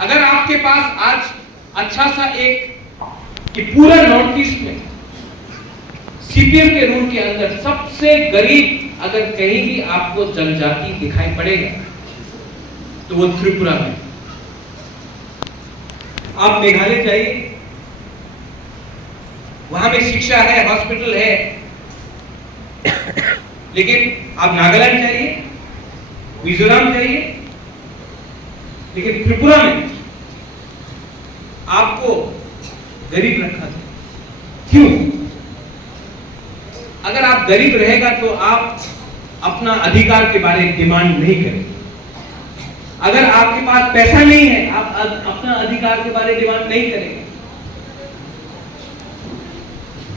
अगर आपके पास आज अच्छा सा एक कि पूरा नॉर्थ ईस्ट में सीपीएम के रूल के अंदर सबसे गरीब अगर कहीं भी आपको जनजाति दिखाई पड़ेगा तो वो त्रिपुरा में। आप मेघालय जाइए, वहां में शिक्षा है, हॉस्पिटल है, लेकिन आप नागालैंड जाइए, मिजोरम जाइए, लेकिन त्रिपुरा में आपको गरीब रखा था। क्यों? अगर आप गरीब रहेगा तो आप अपना अधिकार के बारे में डिमांड नहीं करेंगे। अगर आपके पास पैसा नहीं है, आप अपना अधिकार के बारे में डिमांड नहीं करेंगे।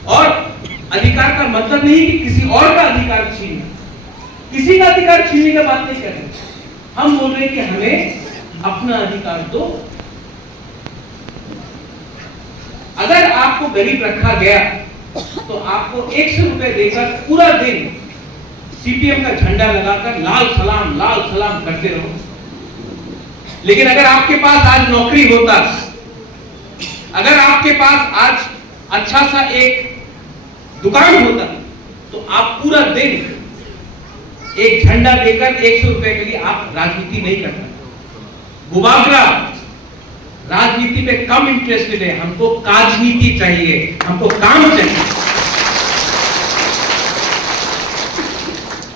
और अधिकार का मतलब नहीं कि किसी और का अधिकार छीनना, किसी का अधिकार छीनने की बात नहीं कर रहे। हम बोल रहे हैं कि हमें अपना अधिकार दो। अगर आपको गरीब रखा गया तो आपको 100 रुपए देकर पूरा दिन सीपीएम का झंडा लगाकर लाल सलाम करते रहो। लेकिन अगर आपके पास आज नौकरी होता, अगर आपके पास आज अच्छा सा एक दुकान होता, तो आप पूरा दिन एक झंडा देकर 100 रुपए के लिए आप राजनीति नहीं करते। गुबागरा राजनीति पे कम इंटरेस्टेड है, हमको काजनीति चाहिए, हमको काम चाहिए।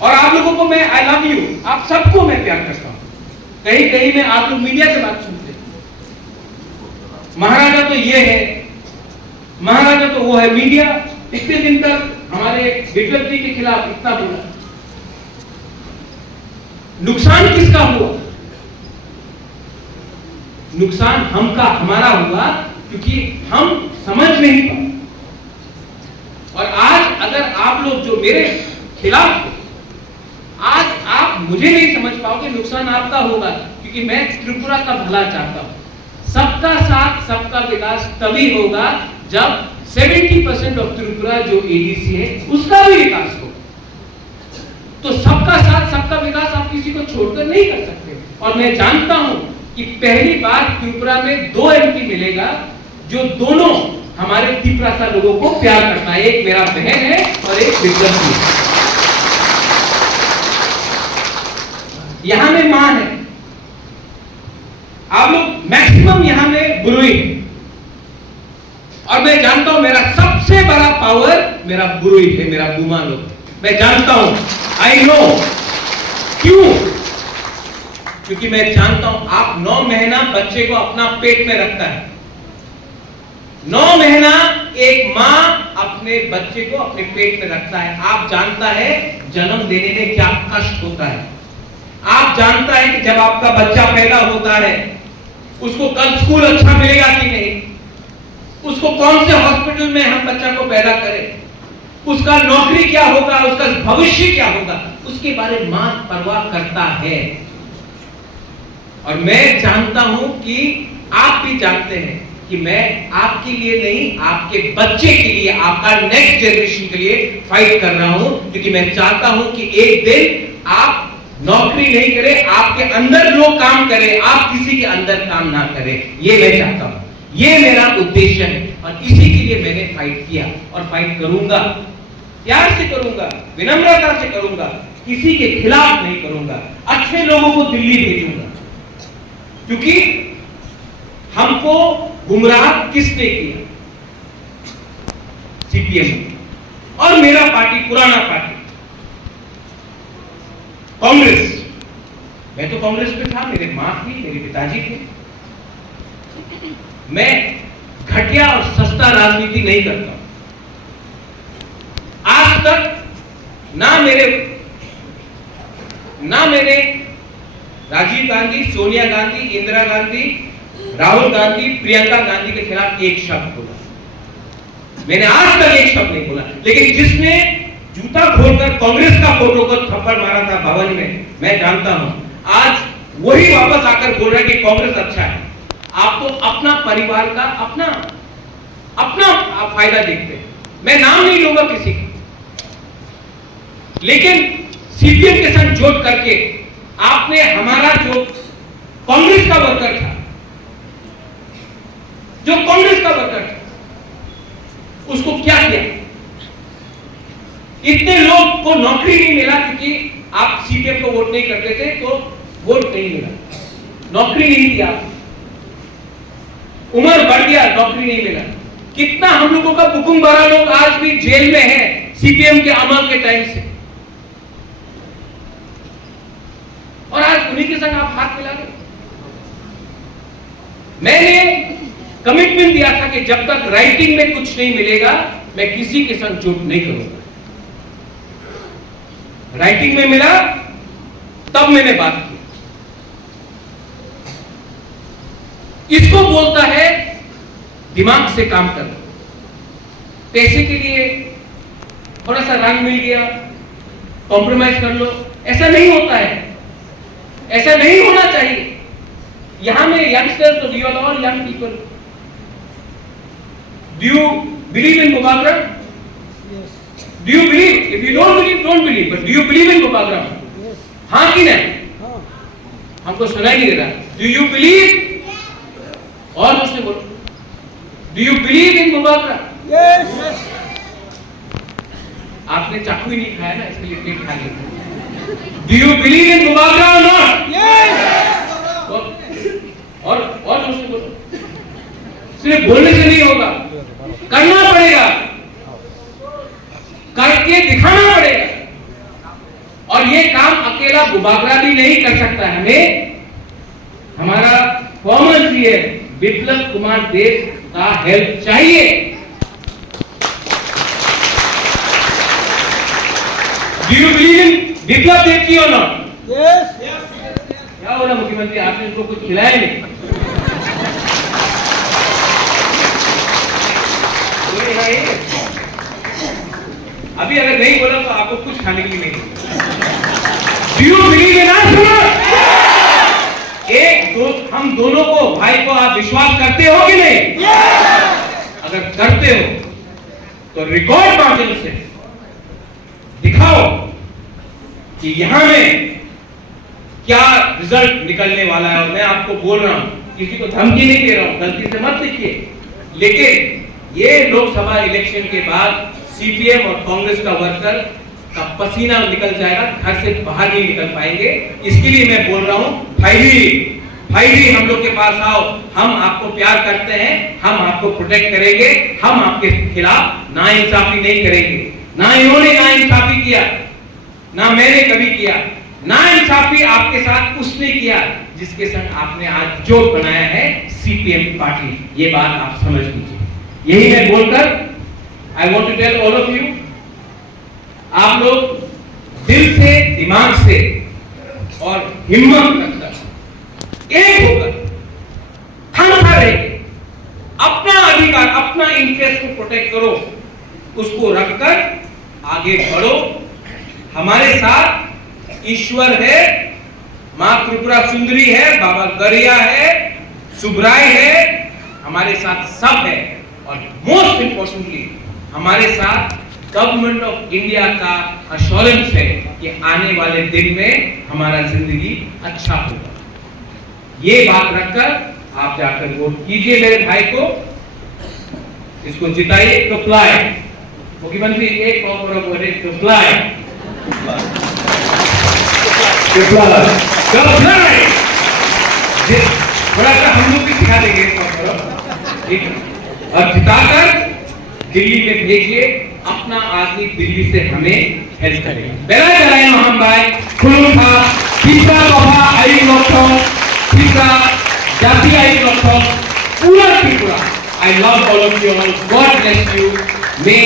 और आप लोगों को मैं आई लव यू, आप सबको मैं प्यार करता हूं। कहीं कहीं में आप लोग मीडिया की बात सुनते हैं, महाराजा तो ये है, महाराजा तो वो है। मीडिया इतने दिन तक हमारे विप्लव जी के खिलाफ इतना बोला, नुकसान किसका हुआ? नुकसान हमारा हुआ क्योंकि हम समझ नहीं पाए। और आज अगर आप लोग जो मेरे खिलाफ हो, आज आप मुझे नहीं समझ पाओगे, नुकसान आपका होगा क्योंकि मैं त्रिपुरा का भला चाहता हूं। सबका साथ सबका विकास तभी होगा जब 70% ऑफ त्रिपुरा जो एडीसी है उसका भी विकास हो। तो सबका साथ सबका विकास आप किसी को छोड़कर नहीं कर सकते। और मैं जानता हूं कि पहली बार त्रिपुरा में 2 एमपी मिलेगा जो दोनों हमारे तिपरासा लोगों को प्यार करता है। एक मेरा बहन है और एक विप्लव जी है। यहां में मां है, आप लोग मैक्सिमम यहां में बुरुई है। और मैं जानता हूं मेरा सबसे बड़ा पावर मेरा बुरुई है, मेरा बुमा लोग। मैं जानता हूं, आई नो। क्यों? क्योंकि मैं जानता हूं आप 9 महीना बच्चे को अपना पेट में रखता है। 9 महीना एक मां अपने बच्चे को अपने पेट में रखता है। आप जानता है जन्म देने में क्या कष्ट होता है। आप जानता है कि जब आपका बच्चा पैदा होता है उसको कल स्कूल अच्छा मिलेगा कि नहीं, उसको कौन से हॉस्पिटल में हम बच्चा को पैदा करें, उसका नौकरी क्या होगा, उसका भविष्य क्या होगा, उसके बारे में मां परवाह करता है। और मैं जानता हूं कि आप भी जानते हैं कि मैं आपके लिए नहीं, आपके बच्चे के लिए, आपका नेक्स्ट जनरेशन के लिए फाइट कर रहा हूं। क्योंकि मैं चाहता हूं कि एक दिन आप नौकरी नहीं करें, आपके अंदर लोग काम करें, आप किसी के अंदर काम ना करें। ये मैं चाहता हूं, ये मेरा उद्देश्य है। और इसी के लिए मैंने फाइट किया और फाइट करूंगा, प्यार से करूंगा, विनम्रता से करूंगा, किसी के खिलाफ नहीं करूंगा। अच्छे लोगों को दिल्ली भेजूंगा। क्योंकि हमको गुमराह किसने किया? सीपीएम और मेरा पार्टी, पुराना पार्टी कांग्रेस। मैं तो कांग्रेस पे था, मेरे मां थी, मेरे पिताजी थे। मैं घटिया और सस्ता राजनीति नहीं करता। आज तक ना मैंने राजीव गांधी, सोनिया गांधी, इंदिरा गांधी, राहुल गांधी, प्रियंका गांधी के खिलाफ एक शब्द बोला। मैंने आज तक एक शब्द नहीं बोला। लेकिन जिसने जूता खोलकर कांग्रेस का फोटो को थप्पड़ मारा था भवन में, मैं जानता हूं आज वही वापस आकर बोल रहा है कि कांग्रेस अच्छा है। आप तो अपना परिवार का अपना फायदा देखते हैं। मैं नाम नहीं लूंगा किसी का, लेकिन सीपीएम के साथ जोड़ करके आपने हमारा जो कांग्रेस का वर्कर था कितने लोग को नौकरी नहीं मिला क्योंकि आप सीपीएम को वोट नहीं करते थे, तो वोट नहीं मिला, नौकरी नहीं दिया, उम्र बढ़ गया, नौकरी नहीं मिला। कितना हम लोगों का बुकुम बड़ा लोग आज भी जेल में है सीपीएम के अमल के टाइम से, और आज उन्हीं के संग आप हाथ मिला रहे। मैंने कमिटमेंट दिया था कि जब तक राइटिंग में कुछ नहीं मिलेगा मैं किसी के संग झूठ नहीं करूंगा। राइटिंग में मिला तब मैंने बात की। इसको बोलता है दिमाग से काम करना। पैसे के लिए थोड़ा सा रंग मिल गया, कॉम्प्रोमाइज कर लो, ऐसा नहीं होता है, ऐसा नहीं होना चाहिए। यहां में यंगस्टर्स, तो we are all young people. Do you believe in Mubarak? Do you believe? If you don't believe, don't believe. But do you believe in Bobagram? Yes. हाँ कि नहीं? हमको सुनाई नहीं दे रहा। Do you believe? और दूसरे बोलो। Do you believe in Bobagram? Yes. आपने चाकू ही नहीं खाया ना, इसके लिए पेट खा लिया। Do you believe in Bobagram or not? Yes. और दूसरे बोलो। सिर्फ बोलने से नहीं होगा, करना पड़ेगा, करके दिखाना पड़ेगा। और ये काम अकेला बुबागरा भी नहीं कर सकता है, हमें हमारा फॉर्मर सीएम बिप्लब कुमार देव का हेल्प चाहिए। Do you believe in Biplab Deb ji और नॉट? यस। क्या बोला मुख्यमंत्री, आपने इनको कुछ खिलाया नहीं? अभी अगर नहीं बोला तो आपको कुछ खाने के लिए नहीं मिलेगा। Do you believe in us? हम दोनों को, भाई को आप विश्वास करते हो कि नहीं? अगर करते हो तो रिकॉर्ड माध्यम से दिखाओ कि यहां में क्या रिजल्ट निकलने वाला है। और मैं आपको बोल रहा हूं, किसी को धमकी नहीं दे रहा हूं, गलती से मत लिखिए, लेकिन ये लोकसभा इलेक्शन के बाद सीपीएम और कांग्रेस का वर्कर का पसीना निकल जाएगा, घर से बाहर नहीं निकल पाएंगे। इसके लिए मैं बोल रहा हूं, भाई जी हम लोग के पास आओ, हम आपको प्यार करते हैं, हम आपको प्रोटेक्ट करेंगे, हम आपके खिलाफ नाइंसाफी नहीं करेंगे। ना इन्होंने नाइंसाफी किया, ना मैंने कभी किया। नाइंसाफी आपके साथ उसने किया जिसके संग आपने आज जोड़ बनाया है, सीपीएम पार्टी। ये बात आप समझ लीजिए। यही मैं बोलकर I want to tell all of you, आप लोग दिल से, दिमाग से और हिम्मत रखकर एक होकर ठानसा रहेंगे, अपना अधिकार, अपना इंटरेस्ट को प्रोटेक्ट करो, उसको रखकर आगे बढ़ो। हमारे साथ ईश्वर है, मां त्रिपुरा सुंदरी है, बाबा गरिया है, सुब्राय है, हमारे साथ सब है। और मोस्ट इंपॉर्टेंटली हमारे साथ गवर्नमेंट ऑफ इंडिया का अश्योरेंस है कि आने वाले दिन में हमारा जिंदगी अच्छा होगा। ये बात रखकर आप जाकर वोट कीजिए मेरे भाई को, इसको जिताइए। तो फ्लाई मुख्यमंत्री एक और बोले तो फ्लाई थोड़ा सा हम लोग भी सिखा देंगे, ठीक है? और जिताकर दिल्ली में भेजिए, अपना आदमी दिल्ली से हमें हेल्प करेगा। बेला चलाए हम भाई खुलूठा तीसरा बाबा आई लोगों तीसरा जाति आई लोगों पूरा Tripura. I love all of you all. God bless you. May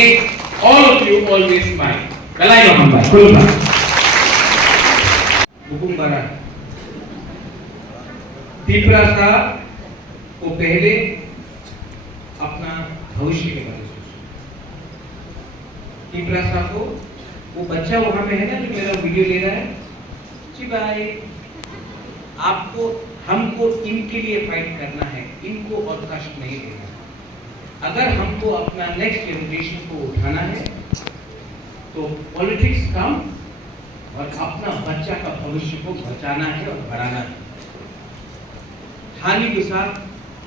all of you always smile. बेला हम भाई खुलूठा हुकुम बरा त्रिपुरा सा को पहले अपना भविष्य के बारे में त्रिपुरा साहब को, वो बच्चा वहां पे है ना जो मेरा वीडियो ले रहा है, जी भाई आपको हमको इनके लिए फाइट करना है, इनको और कष्ट नहीं देना। अगर हमको अपना नेक्स्ट जनरेशन को उठाना है तो पॉलिटिक्स कम और अपना बच्चा का भविष्य को बचाना है और बढ़ाना है। हानि के साथ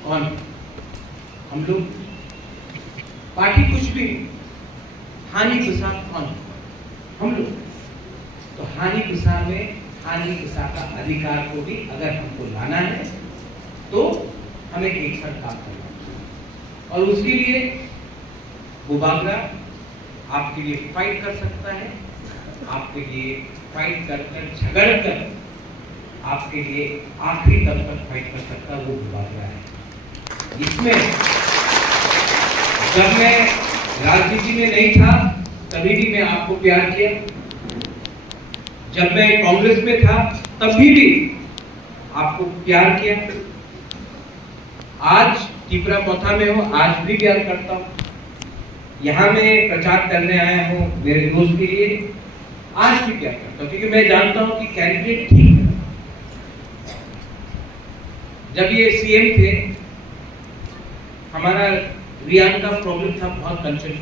कौन, हम लोग पार्टी कुछ भी, हानि के साथ कौन, हम लोग। तो हानि दिशा में हानि दिशा का अधिकार को भी अगर हमको लाना है तो हमें एक साथ काम करना है। और उसके लिए बुबागरा आपके लिए फाइट कर सकता है, आपके लिए फाइट कर झगड़ कर आपके लिए आखिरी दम तक फाइट कर सकता वो बुबागरा है। इसमें जब मैं राजनीति में नहीं था तभी भी मैं आपको प्यार किया, जब मैं कांग्रेस में था तभी भी आपको प्यार किया, आज त्रिपुरा मोथा में हो आज भी प्यार करता हूं। यहां मैं प्रचार करने आया हूं मेरे दोस्त के लिए, आज भी प्यार करता हूं क्योंकि मैं जानता हूं कि कैंडिडेट ठीक है। जब ये सीएम थे हमारा रियान का प्रॉब्लम था बहुत कंसर्न,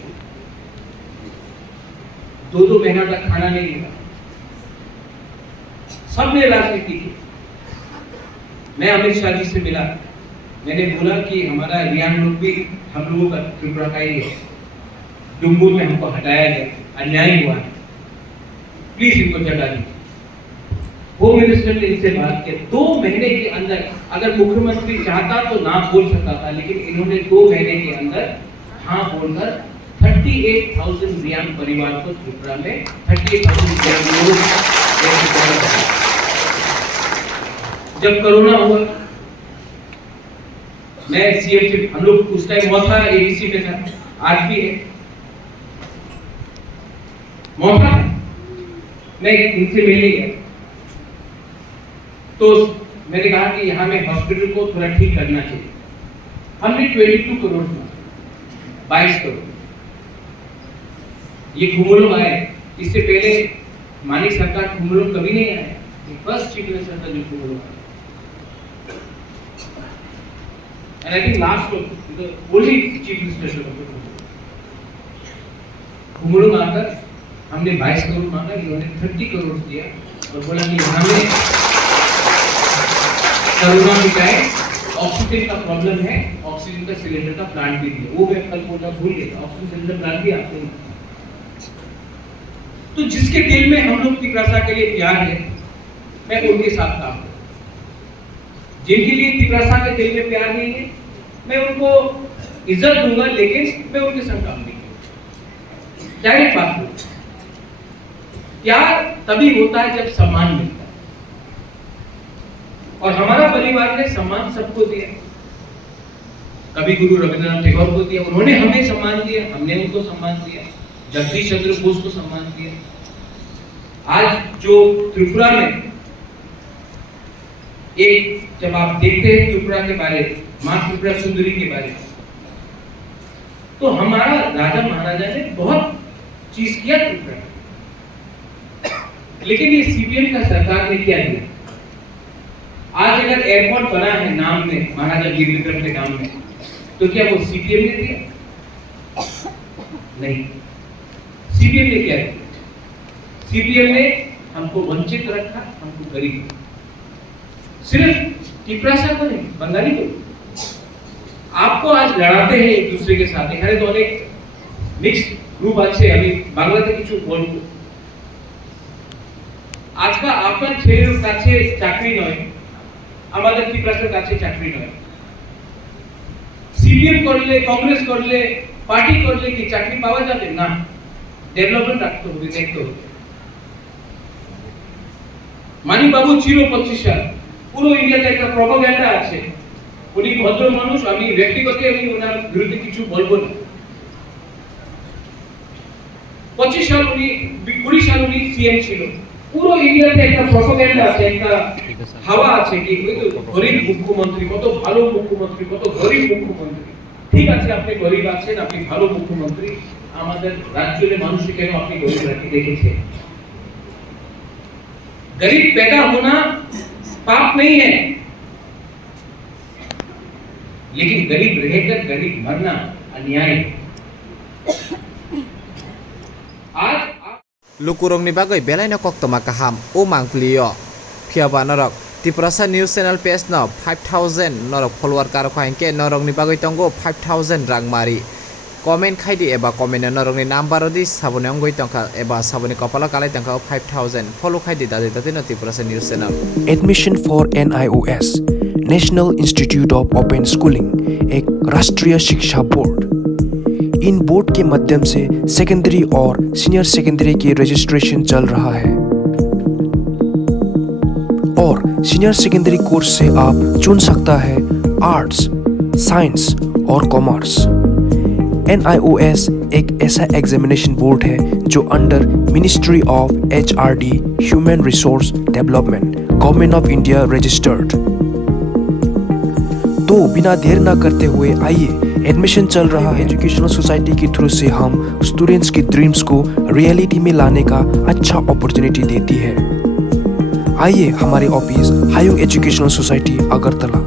2-2 महीना तक खाना नहीं मिला, सबने राजनीति की। मैं अमित शाह जी से मिला, मैंने बोला कि हमारा रियान लोग भी हम लोगों का त्रिपुरा का ही है, डुम्बुर में हमको हटाया गया, अन्याय हुआ है, प्लीज इनको जगा दीजिए। होम मिनिस्टर ने इनसे बात की, 2 महीने के अंदर, अगर मुख्यमंत्री चाहता तो ना बोल सकता था, लेकिन इन्होंने 2 महीने के अंदर हाँ बोलकर 38,000 रियान परिवार को त्रिपुरा में 38,000 रियान लोग। जब कोरोना हुआ मैं सीएम से, हम लोग उस टाइम मोथा एडीसी में था, आज भी है मोथा, मैं इनसे मिलने गया तो मैंने कहा कि यहाँ में हॉस्पिटल को थोड़ा ठीक करना चाहिए। हमने 22 करोड़ 22 करोड़ ये घुमलों आए, इससे पहले मानिक सरकार घुमलों कभी नहीं आए, फर्स्ट चीफ मिनिस्टर था जो घुमलों आए। And I think last one, the only chief minister घुमलों आकर हमने 22 करोड़ मांगा, इन्होंने 30 करोड़ दिया और बोला कि हमें कोरोना मिटाए, ऑक्सीजन का प्रॉब्लम है, ऑक्सीजन का सिलेंडर का प्लांट भी दिया। वो मैं कल बोलना भूल गया, ऑक्सीजन सिलेंडर प्लांट भी आपको नहीं। तो जिसके दिल में हम लोग की भाषा के लिए प्यार है, मैं उनके साथ काम करूं। जिनके लिए त्रिभाषा के दिल में प्यार नहीं है, मैं उनको इज्जत दूंगा, लेकिन मैं उनके संग काम नहीं करूंगा। डायरेक्ट बात करूं, प्यार तभी होता है जब सम्मान मिलता है, और हमारा परिवार ने सम्मान सबको दिया। कभी गुरु रविंद्रनाथ टैगोर को दिया, उन्होंने हमें सम्मान दिया, हमने उनको सम्मान दिया, जगदीश चंद्र बोस को सम्मान दिया। आज जो त्रिपुरा में एक, जब आप देखते हैं त्रिपुरा के बारे में, मां त्रिपुरा सुंदरी के बारे में, तो हमारा राजा महाराजा ने बहुत चीज किया त्रिपुरा, लेकिन ये सीपीएम का सरकार ने क्या किया? आज अगर एयरपोर्ट बना है नाम में, महाराजा वीर विक्रम के नाम में, तो क्या वो सीपीएम ने दिया? नहीं। सीपीएम ने क्या किया? सीपीएम ने हमको वंचित रखा, हमको गरीब, सिर्फ त्रिपुरा को नहीं, बंगाली को। आपको आज लड़ाते हैं एक दूसरे के साथ, এখানে তো অনেক মিক্স গ্রুপ আছে, আমি বাংলাতে কিছু বলবো। আজকে আপনার ছেলের কাছে চাকরি নয়, আমাদের ত্রিপুরার কাছে চাকরি নয়। সিপিএম করলে, কংগ্রেস করলে, পার্টি করলে কি চাকরি পাওয়া যাবে না? ডেভেলপমেন্ট রাখতে হবে, দেখতে হবে। মানিক বাবু ছিল 25 সাল, পুরো ইন্ডিয়াতে একটা প্রপাগান্ডা আছে, উনি ভদ্র মানুষ, আমি ব্যক্তিগত আমি ওনার বিরুদ্ধে কিছু বলবো না। 25 সাল উনি, 20 সাল উনি সিএম ছিল, পুরো ইন্ডিয়াতে একটা প্রপাগান্ডা আছে, একটা হাওয়া আছে কি ওই তো গরিব মুখ্যমন্ত্রী, কত ভালো মুখ্যমন্ত্রী, কত গরিব মুখ্যমন্ত্রী। ঠিক আছে, আপনি গরিব আছেন, আপনি ভালো মুখ্যমন্ত্রী, আমাদের রাজ্যের মানুষ কেন আপনি গরিব রাখি দেখেছে? गरीब पैदा होना पाप नहीं है, लेकिन गरीब रहकर गरीब मरना अन्याय है। आज Lukurong ni bagay belay na koktoma kaham umang pliyo phiaba norok Tiprasa News Channel page no 5000 norok follower karo khainke norok ni bagay tongo 5000 rang mari comment khaidi eba comment norongni number odi sabone ongoi tongkha eba sabone kopalo kalai tongkha 5000 follow khaidi dadi no Tripura News Channel. Admission for NIOS national institute of open schooling एक राष्ट्रीय शिक्षा board. इन board के माध्यम से secondary और senior secondary के registration चल रहा है और सीनियर सेकेंडरी कोर्स से आप चुन सकता है आर्ट्स, साइंस और कॉमर्स। NIOS एक ऐसा एग्जामिनेशन बोर्ड है जो under ministry of HRD human resource development government of India registered. तो बिना देर ना करते हुए आइए, एडमिशन चल रहा है। एजुकेशनल सोसाइटी के थ्रू से हम स्टूडेंट्स की ड्रीम्स को रियलिटी में लाने का अच्छा अपॉर्चुनिटी देती है। आइए हमारे ऑफिस हायुंग एजुकेशनल सोसाइटी अगरतला